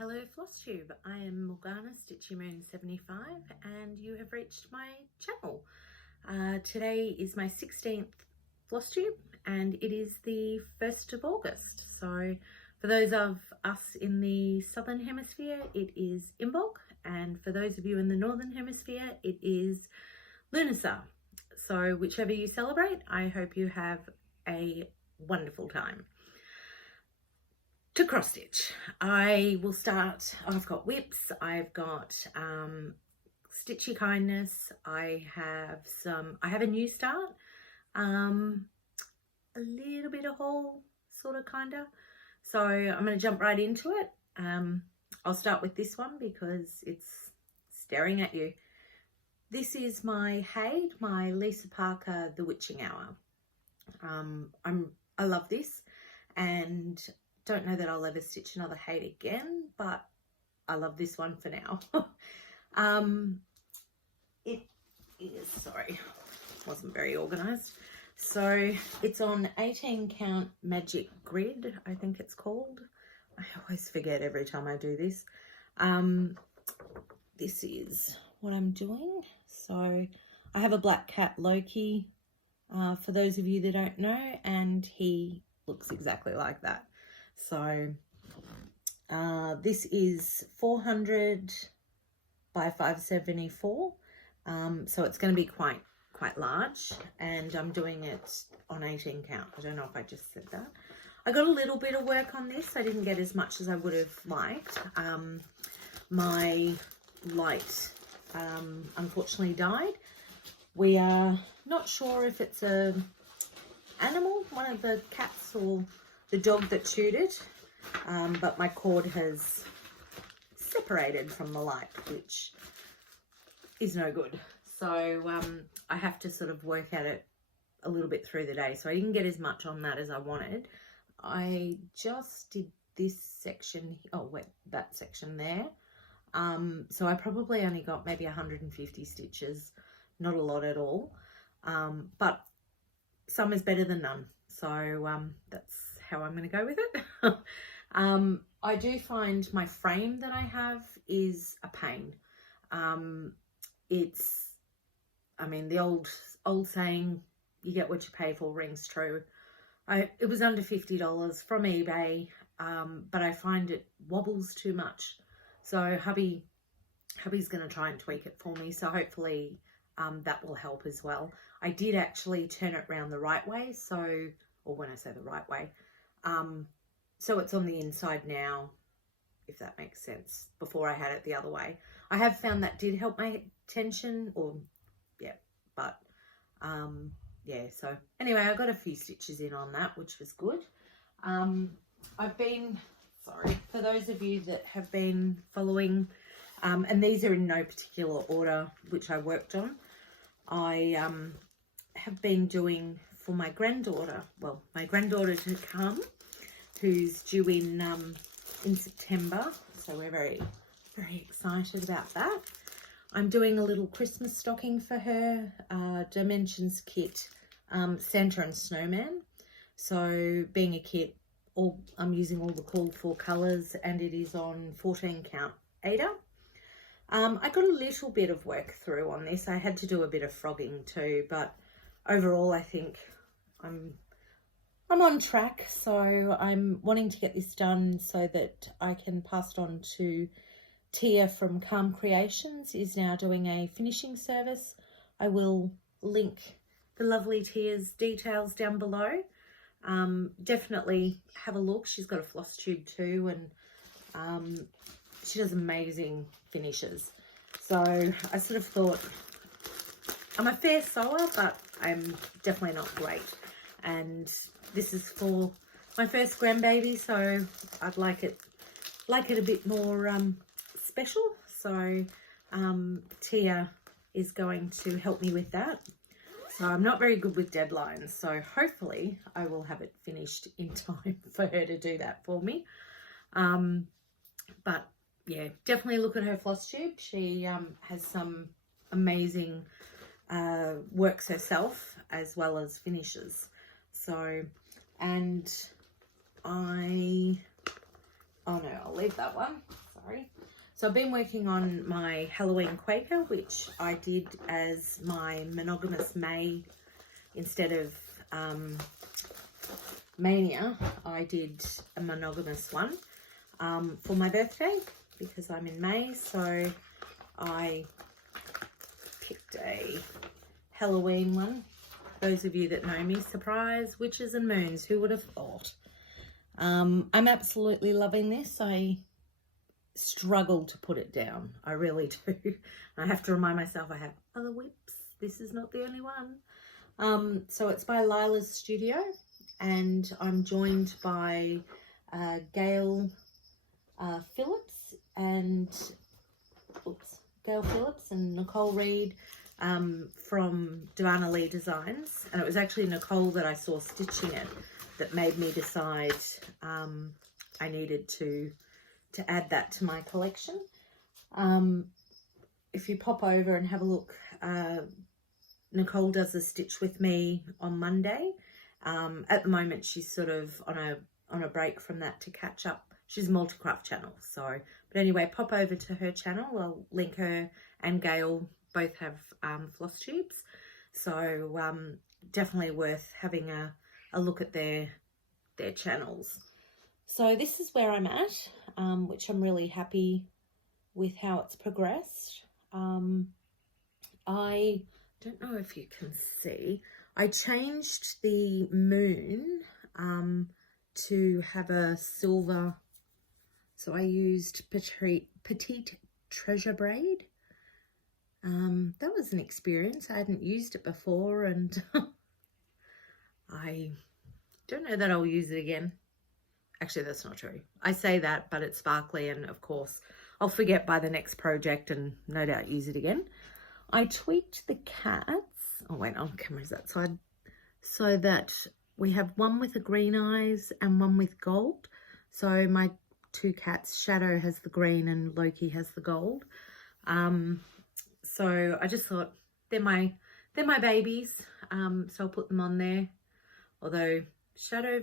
Hello Flosstube, I am Morgana Stitchy Moon 75 and you have reached my channel. Today is my 16th Flosstube and it is the 1st of August. So for those of us in the Southern Hemisphere it is Imbolc, and for those of you in the Northern Hemisphere it is Lunasa. So whichever you celebrate, I hope you have a wonderful time. To cross stitch, I will start. I've got whips, I've got stitchy kindness, I have a new start, a little bit of haul, sort of kinda. So I'm going to jump right into it. I'll start with this one because it's staring at you. This is my Haid, my Lisa Parker The Witching Hour. I love this, and don't know that I'll ever stitch another Haid again, but I love this one for now. It is, sorry, wasn't very organized. So it's on 18 count magic grid, I think it's called. I always forget every time I do this. This is what I'm doing. So I have a black cat, Loki, for those of you that don't know, and he looks exactly like that. So this is 400 by 574, so it's going to be quite large, and I'm doing it on 18 count. I don't know if I just said that. I got a little bit of work on this. I didn't get as much as I would have liked. My light unfortunately died. We are not sure if it's a animal, one of the cats or the dog that chewed it, but my cord has separated from the light, which is no good. So I have to sort of work at it a little bit through the day. So I didn't get as much on that as I wanted. I just did this section, oh wait, that section there. So I probably only got maybe 150 stitches, not a lot at all, but some is better than none. So that's how I'm going to go with it. I do find my frame that I have is a pain. I mean, the old saying, you get what you pay for, rings true. It was under $50 from eBay, but I find it wobbles too much. So hubby's going to try and tweak it for me. So hopefully that will help as well. I did actually turn it around the right way. So, or when I say the right way, so it's on the inside now, if that makes sense. Before I had it the other way. I have found that did help my tension, or yeah, but yeah, so anyway, I got a few stitches in on that, which was good. I've been, sorry, for those of you that have been following, and these are in no particular order which I worked on, I have been doing for my granddaughter, well, my granddaughter to come, who's due in September, so we're very excited about that. I'm doing a little Christmas stocking for her, Dimensions kit, Santa and Snowman. So being a kit, I'm using all the called for colours, and it is on 14 count Ada. I got a little bit of work through on this. I had to do a bit of frogging too, but overall I think I'm on track. So I'm wanting to get this done so that I can pass it on to Tia from Calm Creations, is now doing a finishing service. I will link the lovely Tia's details down below. Definitely have a look. She's got a floss tube too, and she does amazing finishes. So I sort of thought, I'm a fair sewer, but I'm definitely not great. And this is for my first grandbaby, so I'd like it a bit more special. So Tia is going to help me with that. So I'm not very good with deadlines, so hopefully I will have it finished in time for her to do that for me. But yeah, definitely look at her floss tube. She has some amazing works herself as well as finishes. So, and I Oh no, I'll leave that one. Sorry. So I've been working on my Halloween Quaker, which I did as my monogamous May instead of Mania. I did a monogamous one for my birthday because I'm in May. So I picked a Halloween one. Those of you that know me, surprise, witches and moons, who would have thought? I'm absolutely loving this. I struggle to put it down. I really do. I have to remind myself I have other whips. This is not the only one. So it's by Lila's Studio, and I'm joined by Gail Phillips and Nicole Reed from Darvanalee Designs, and it was actually Nicole that I saw stitching it that made me decide I needed to add that to my collection. If you pop over and have a look, Nicole does a stitch with me on Monday. At the moment she's sort of on a break from that to catch up. She's a multi-craft channel, so but anyway, pop over to her channel. I'll link her, and Gail both have Flosstubers, so definitely worth having a look at their channels. So this is where I'm at, which I'm really happy with how it's progressed. I don't know if you can see, I changed the moon to have a silver, so I used petite treasure braid. That was an experience. I hadn't used it before, and I don't know that I'll use it again. Actually, that's not true. I say that, but it's sparkly, and of course I'll forget by the next project and no doubt use it again. I tweaked the cats. Oh wait, on camera's that side, so that we have one with the green eyes and one with gold. So my two cats, Shadow has the green and Loki has the gold. So I just thought they're my babies. So I'll put them on there. Although Shadow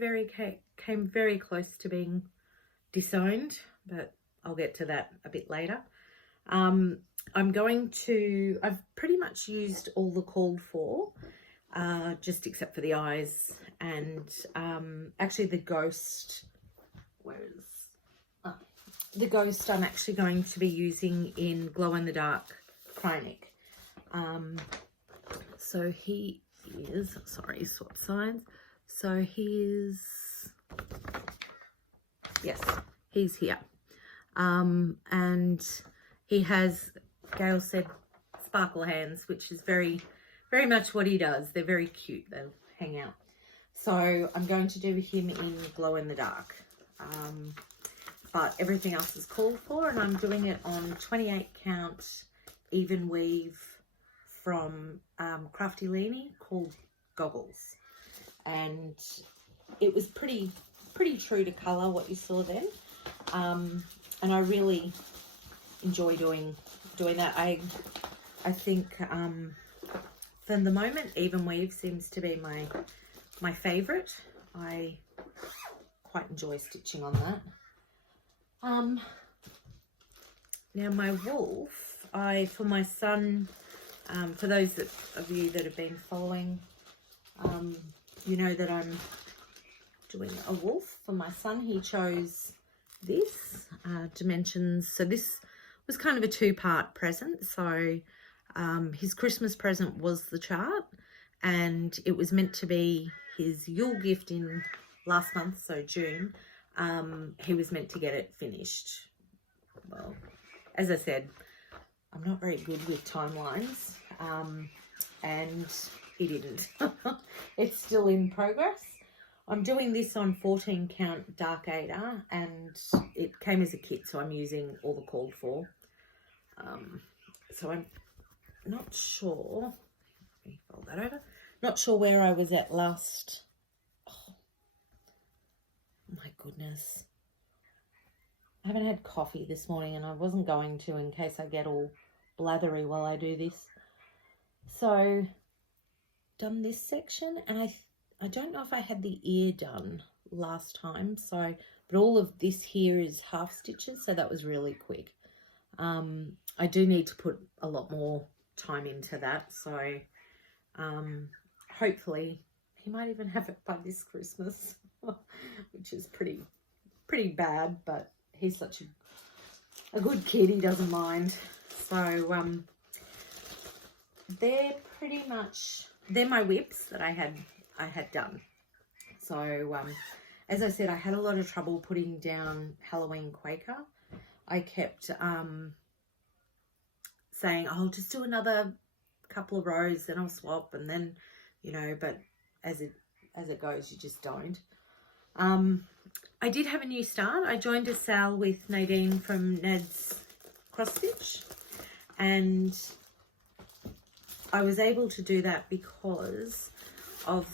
came very close to being disowned, but I'll get to that a bit later. I've pretty much used all the called for, just except for the eyes, and actually the ghost, the ghost I'm actually going to be using in glow in the dark Chronic. So he is, sorry, swap sides. So he's here. And he has, Gail said, sparkle hands, which is very, very much what he does. They're very cute. They'll hang out. So I'm going to do him in glow in the dark. But everything else is called for, and I'm doing it on 28 count even weave from CraftyLeeny called Goggles. And it was pretty true to colour what you saw then. And I really enjoy doing that. I think for the moment even weave seems to be my favourite. I quite enjoy stitching on that. Now my wolf, for my son, for those of you that have been following, you know that I'm doing a wolf for my son. He chose this dimensions. So this was kind of a two-part present. So his Christmas present was the chart, and it was meant to be his Yule gift in last month, so June. He was meant to get it finished. Well, as I said, I'm not very good with timelines, and he didn't. It's still in progress. I'm doing this on 14 count Dark Ada, and it came as a kit, so I'm using all the called for. So I'm not sure, let me fold that over, not sure where I was at last. Oh my goodness. I haven't had coffee this morning, and I wasn't going to in case I get all blathery while I do this. So, done this section, and I don't know if I had the ear done last time. So, but all of this here is half stitches, so that was really quick. I do need to put a lot more time into that, so hopefully he might even have it by this Christmas, which is pretty bad, but he's such a good kid, he doesn't mind. So they're pretty much, they're my whips that I had done. So as I said, I had a lot of trouble putting down Halloween Quaker. I kept saying, I'll just do another couple of rows, then I'll swap, and then, you know, but as it goes, you just don't. I did have a new start. I joined a sale with Nadine from Nad's Cross Stitch, and I was able to do that because of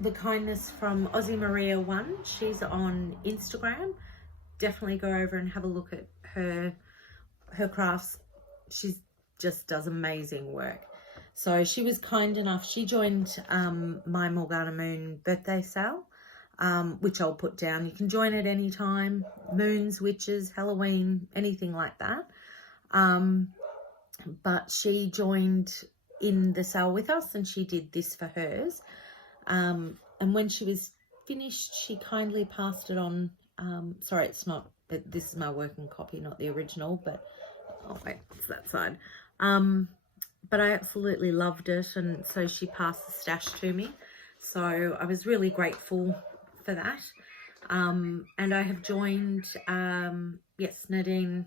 the kindness from Aussie Maria 1. She's on Instagram. Definitely go over and have a look at her crafts. She just does amazing work. So she was kind enough. She joined my Morgana Moon birthday sale, which I'll put down. You can join at any time. Moons, witches, Halloween, anything like that. But she joined in the sale with us, and she did this for hers. And when she was finished, she kindly passed it on. Sorry, it's not, but this is my working copy, not the original, but oh wait, it's that side. But I absolutely loved it, and so she passed the stash to me. So I was really grateful for that. And I have joined, yes, Nadine,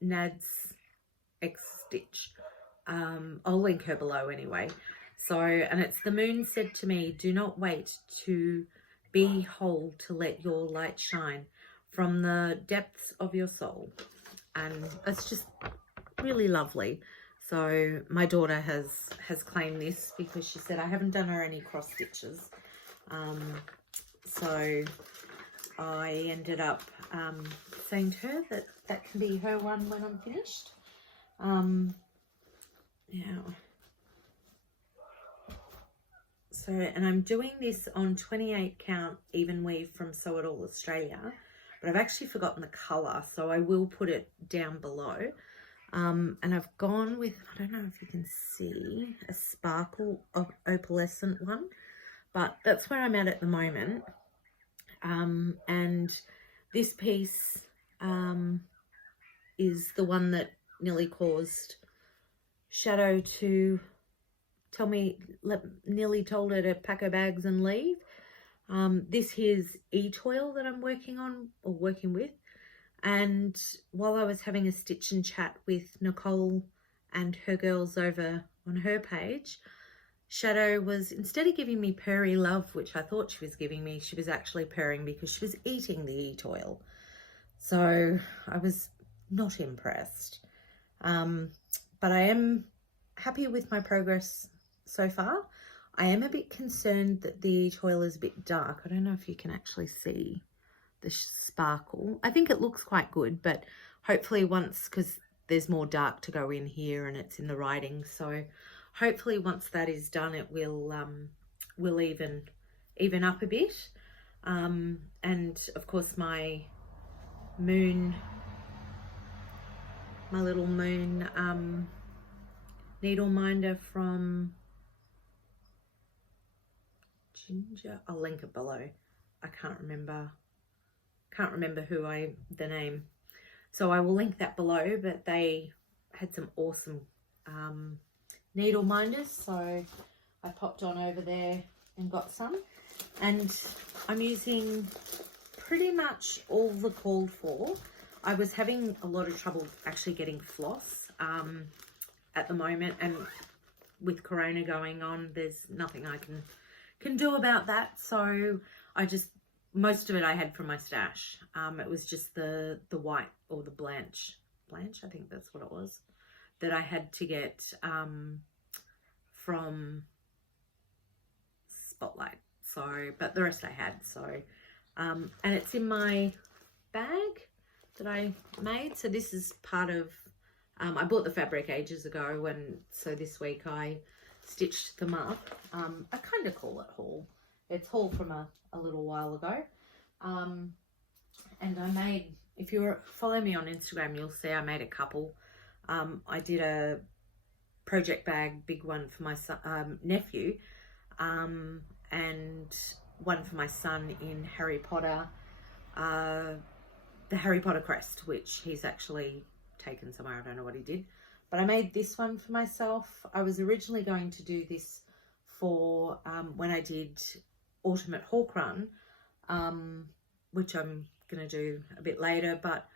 Nad's X Stitch. I'll link her below anyway. So, and it's the moon said to me, do not wait to be whole to let your light shine from the depths of your soul. And it's just really lovely. So my daughter has claimed this because she said I haven't done her any cross stitches. So I ended up saying to her that can be her one when I'm finished. Now, so, and I'm doing this on 28 count even weave from Sew It All Australia, but I've actually forgotten the colour, so I will put it down below. And I've gone with, I don't know if you can see, a sparkle of opalescent one, but that's where I'm at the moment. And this piece is the one that nearly caused Shadow to nearly told her to pack her bags and leave. This here's e-toil that I'm working on, or working with. And while I was having a stitch and chat with Nicole and her girls over on her page, Shadow was, instead of giving me purry love, which I thought she was giving me, she was actually purring because she was eating the e-toil. So I was not impressed. But I am happy with my progress so far. I am a bit concerned that the e-toil is a bit dark. I don't know if you can actually see the sparkle. I think it looks quite good, but hopefully once, because there's more dark to go in here and it's in the writing, so hopefully once that is done it will even up a bit. And of course my little moon needle minder from Ginger, I'll link it below. I can't remember the name, so I will link that below, but they had some awesome needle minders, so I popped on over there and got some, and I'm using pretty much all the called for. I was having a lot of trouble actually getting floss at the moment, and with Corona going on, there's nothing I can do about that, so I just, most of it I had from my stash. It was just the white, or the Blanche, I think that's what it was, that I had to get from Spotlight. So, but the rest I had. So, and it's in my bag that I made. So this is part of, I bought the fabric ages ago, and so this week I stitched them up. I kind of call it haul. It's hauled from a little while ago. And I made, if you follow me on Instagram, you'll see I made a couple. I did a project bag, big one for my son, nephew, and one for my son in Harry Potter, the Harry Potter crest, which he's actually taken somewhere. I don't know what he did. But I made this one for myself. I was originally going to do this for when I did Ultimate Hawk Run, which I'm going to do a bit later, but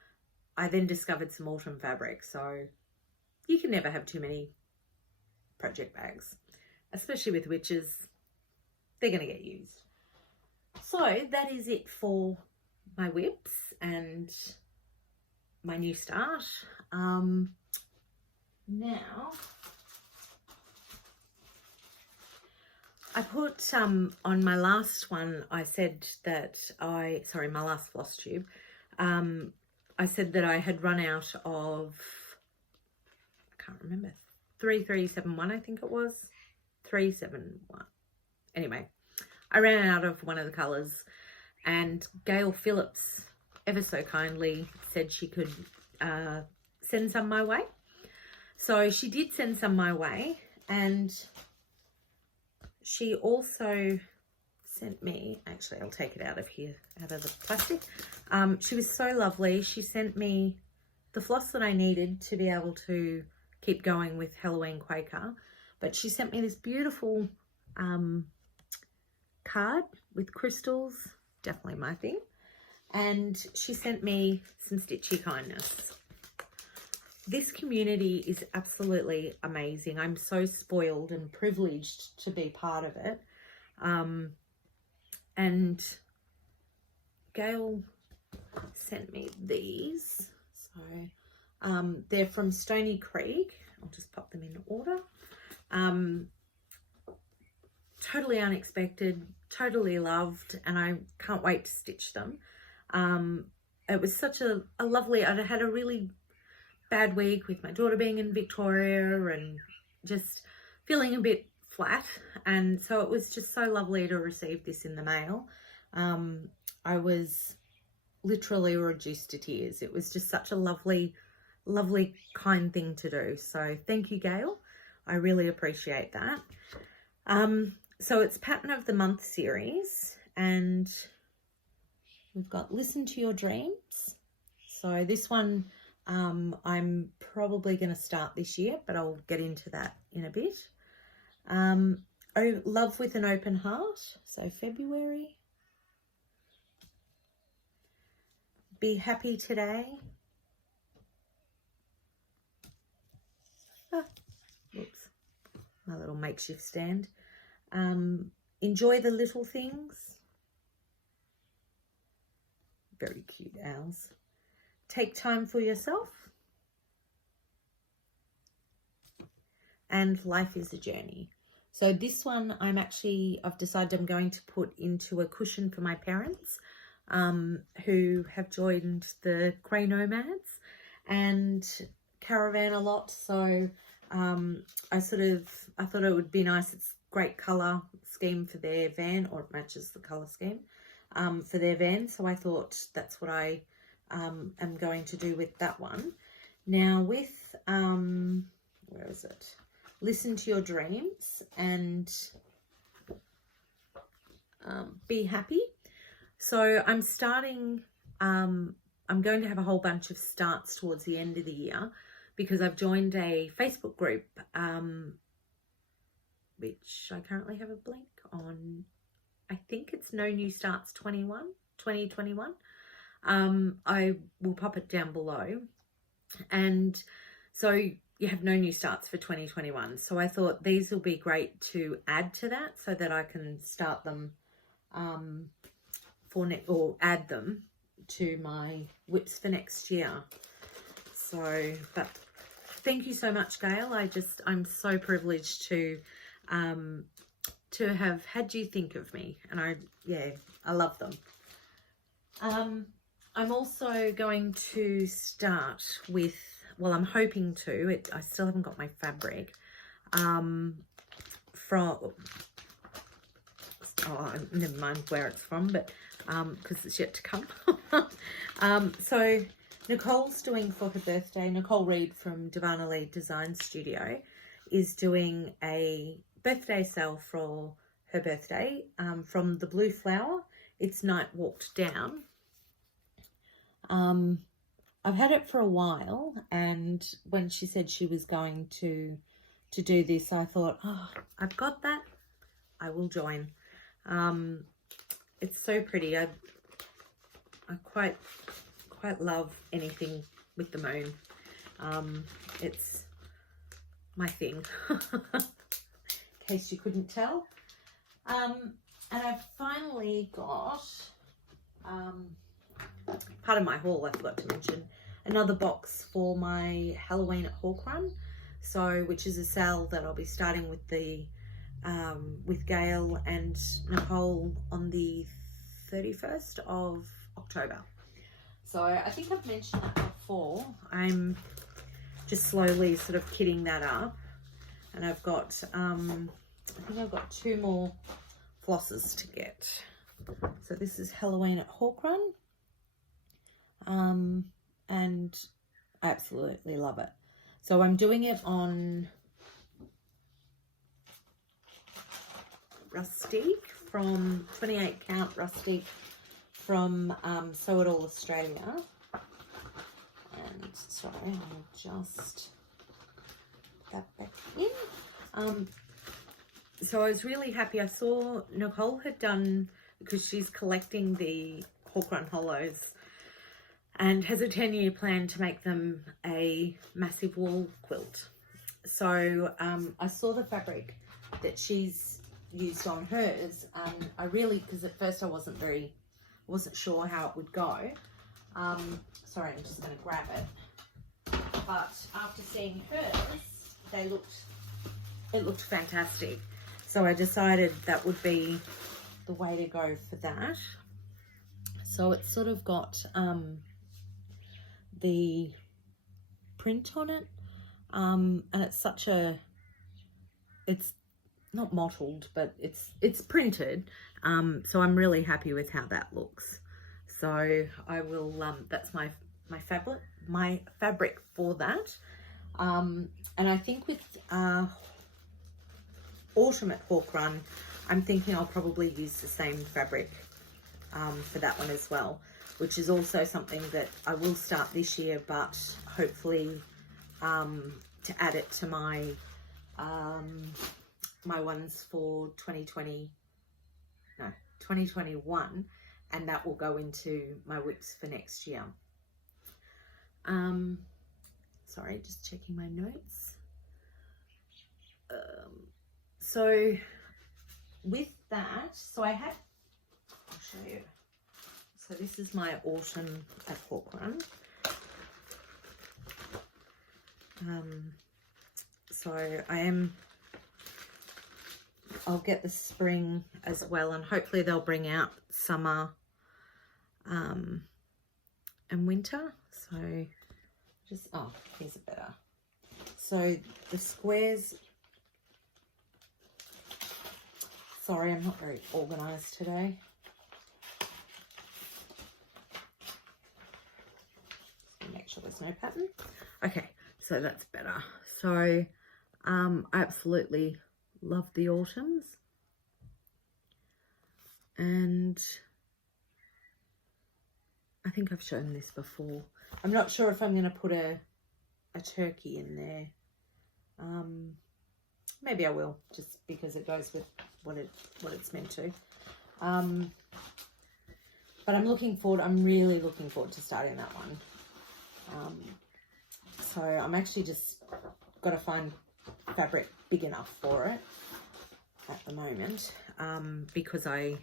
I then discovered some autumn fabric. So you can never have too many project bags, especially with witches. They're going to get used. So that is it for my whips and my new start. Now, I put on my last one, I said that my last floss tube, I said that I had run out of, I can't remember, 3371, I think it was, 371. Anyway, I ran out of one of the colours, and Gail Phillips ever so kindly said she could send some my way. So she did send some my way, and she also sent me, actually I'll take it out of here, out of the plastic. She was so lovely. She sent me the floss that I needed to be able to keep going with Halloween Quaker, but she sent me this beautiful card with crystals, definitely my thing, and she sent me some stitchy kindness. This community is absolutely amazing. I'm so spoiled and privileged to be part of it. And Gail sent me these. So they're from Stony Creek. I'll just pop them in order. Totally unexpected, totally loved, and I can't wait to stitch them. It was such a lovely, I had a really bad week with my daughter being in Victoria and just feeling a bit flat, and so it was just so lovely to receive this in the mail. I was literally reduced to tears. It was just such a lovely kind thing to do. So thank you, Gail. I really appreciate that. So it's Pattern of the Month series, and we've got Listen to Your Dreams. So this one I'm probably going to start this year, but I'll get into that in a bit. Oh, Love with an Open Heart, so February. Be Happy Today. Whoops, my little makeshift stand. Enjoy the Little Things. Very cute owls. Take Time for Yourself. And Life is a Journey. So this one I've decided I'm going to put into a cushion for my parents who have joined the Grey Nomads and caravan a lot. So I thought it would be nice. It's great colour scheme for their van, or it matches the colour scheme for their van. So I thought that's what I am going to do with that one. Now with, where is it? Listen to Your Dreams and Be Happy. So I'm starting, I'm going to have a whole bunch of starts towards the end of the year because I've joined a Facebook group, which I currently have a blank on. I think it's No New Starts 2021. I will pop it down below. And so you have no new starts for 2021. So I thought these will be great to add to that so that I can start them or add them to my whips for next year. So, but thank you so much, Gail. I'm so privileged to have had you think of me, and I love them. I'm also going to start with, well, I'm hoping to, I still haven't got my fabric, Oh, never mind where it's from, but because it's yet to come. So Nicole's doing for her birthday, Nicole Reed from Darvanalee Design Studio is doing a birthday sale for her birthday from the Blue Flower. It's Night Walked Down. I've had it for a while, and when she said she was going to do this, I thought, oh, I've got that, I will join. It's so pretty. I quite love anything with the moon. It's my thing, in case you couldn't tell. And I've finally got part of my haul, I forgot to mention, another box for my Halloween at Hawk Run, so which is a sale that I'll be starting with the with Gail and Nicole on the 31st of October. So I think I've mentioned that before. I'm just slowly sort of kitting that up, and I've got I think I've got 2 more flosses to get. So this is Halloween at Hawk Run. And I absolutely love it. So I'm doing it on Rustic, from 28 count Rustic from Sew It All Australia. And sorry, I'll just put that back in. So I was really happy. I saw Nicole had done, because she's collecting the Hawk Run hollows and has a 10-year plan to make them a massive wall quilt. So I saw the fabric that she's used on hers, and I really, because at first I wasn't sure how it would go. Sorry, I'm just going to grab it. But after seeing hers, it looked fantastic. So I decided that would be the way to go for that. So it's sort of got the print on it, and it's it's not mottled, but it's printed, so I'm really happy with how that looks. So I will that's my fabric for that. And I think with Autumn at Hawk Run, I'm thinking I'll probably use the same fabric for that one as well, which is also something that I will start this year, but hopefully to add it to my my ones for 2021, and that will go into my whips for next year. Sorry, just checking my notes. So with that, so I had, I'll show you. So this is my Autumn at Hawk Run. So I'll get the spring as well, and hopefully they'll bring out summer and winter. So just, oh, here's a better. So the squares, sorry, I'm not very organized today. Make sure there's no pattern. Okay, so that's better. So I absolutely love the autumns, and I think I've shown this before. I'm not sure if I'm going to put a turkey in there. Maybe I will, just because it goes with what it's meant to. But I'm really looking forward to starting that one. So I'm actually just got to find fabric big enough for it at the moment, because I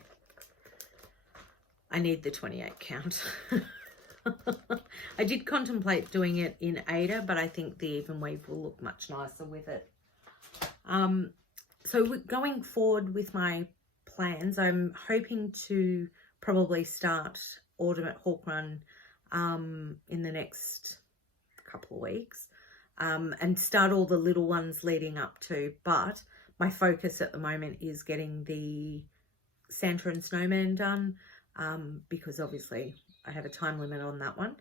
need the 28 count. I did contemplate doing it in Ada, but I think the even weave will look much nicer with it. So going forward with my plans, I'm hoping to probably start Autumn at Hawk Run in the next couple of weeks, and start all the little ones leading up to, but my focus at the moment is getting the Santa and Snowman done, because obviously I have a time limit on that one.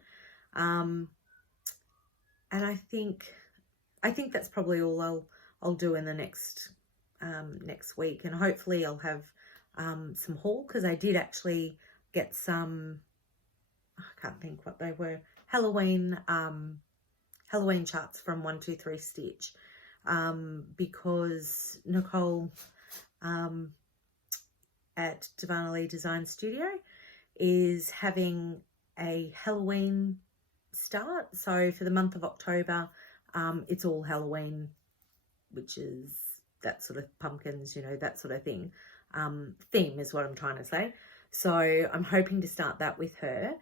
And I think that's probably all I'll do in the next week, and hopefully I'll have some haul, because I did actually get some, I can't think what they were, Halloween charts from 123 Stitch, because Nicole at Darvanalee Design Studio is having a Halloween start. So for the month of October, it's all Halloween, which is that sort of pumpkins, you know, that sort of thing. Theme is what I'm trying to say. So I'm hoping to start that with her.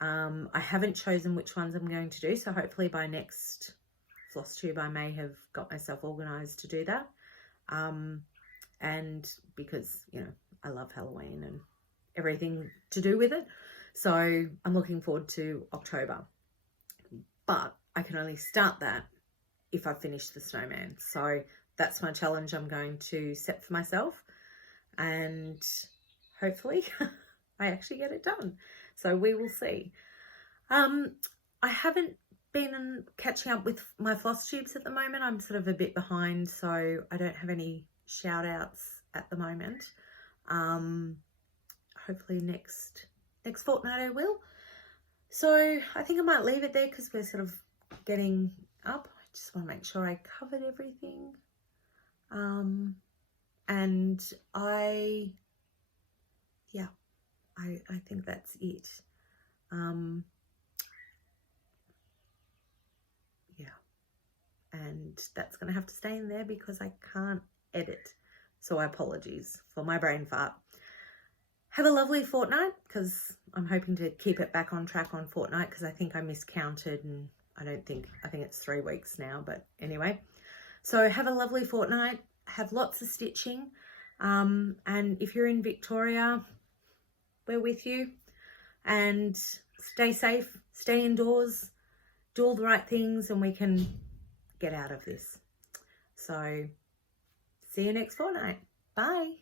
I haven't chosen which ones I'm going to do, so hopefully by next Flosstube I may have got myself organised to do that. And because, you know, I love Halloween and everything to do with it, so I'm looking forward to October. But I can only start that if I finish the Snowman. So that's my challenge I'm going to set for myself, and hopefully I actually get it done. So we will see. I haven't been catching up with my Flosstubers at the moment. I'm sort of a bit behind, so I don't have any shout outs at the moment. Hopefully next fortnight I will. So I think I might leave it there because we're sort of getting up. I just want to make sure I covered everything. And I think that's it. And that's going to have to stay in there because I can't edit. So apologies for my brain fart. Have a lovely fortnight, because I'm hoping to keep it back on track on fortnight, because I think I miscounted, and I think it's 3 weeks now, but anyway. So have a lovely fortnight, have lots of stitching, and if you're in Victoria, we're with you, and stay safe, stay indoors, do all the right things, and we can get out of this. So see you next fortnight. Bye.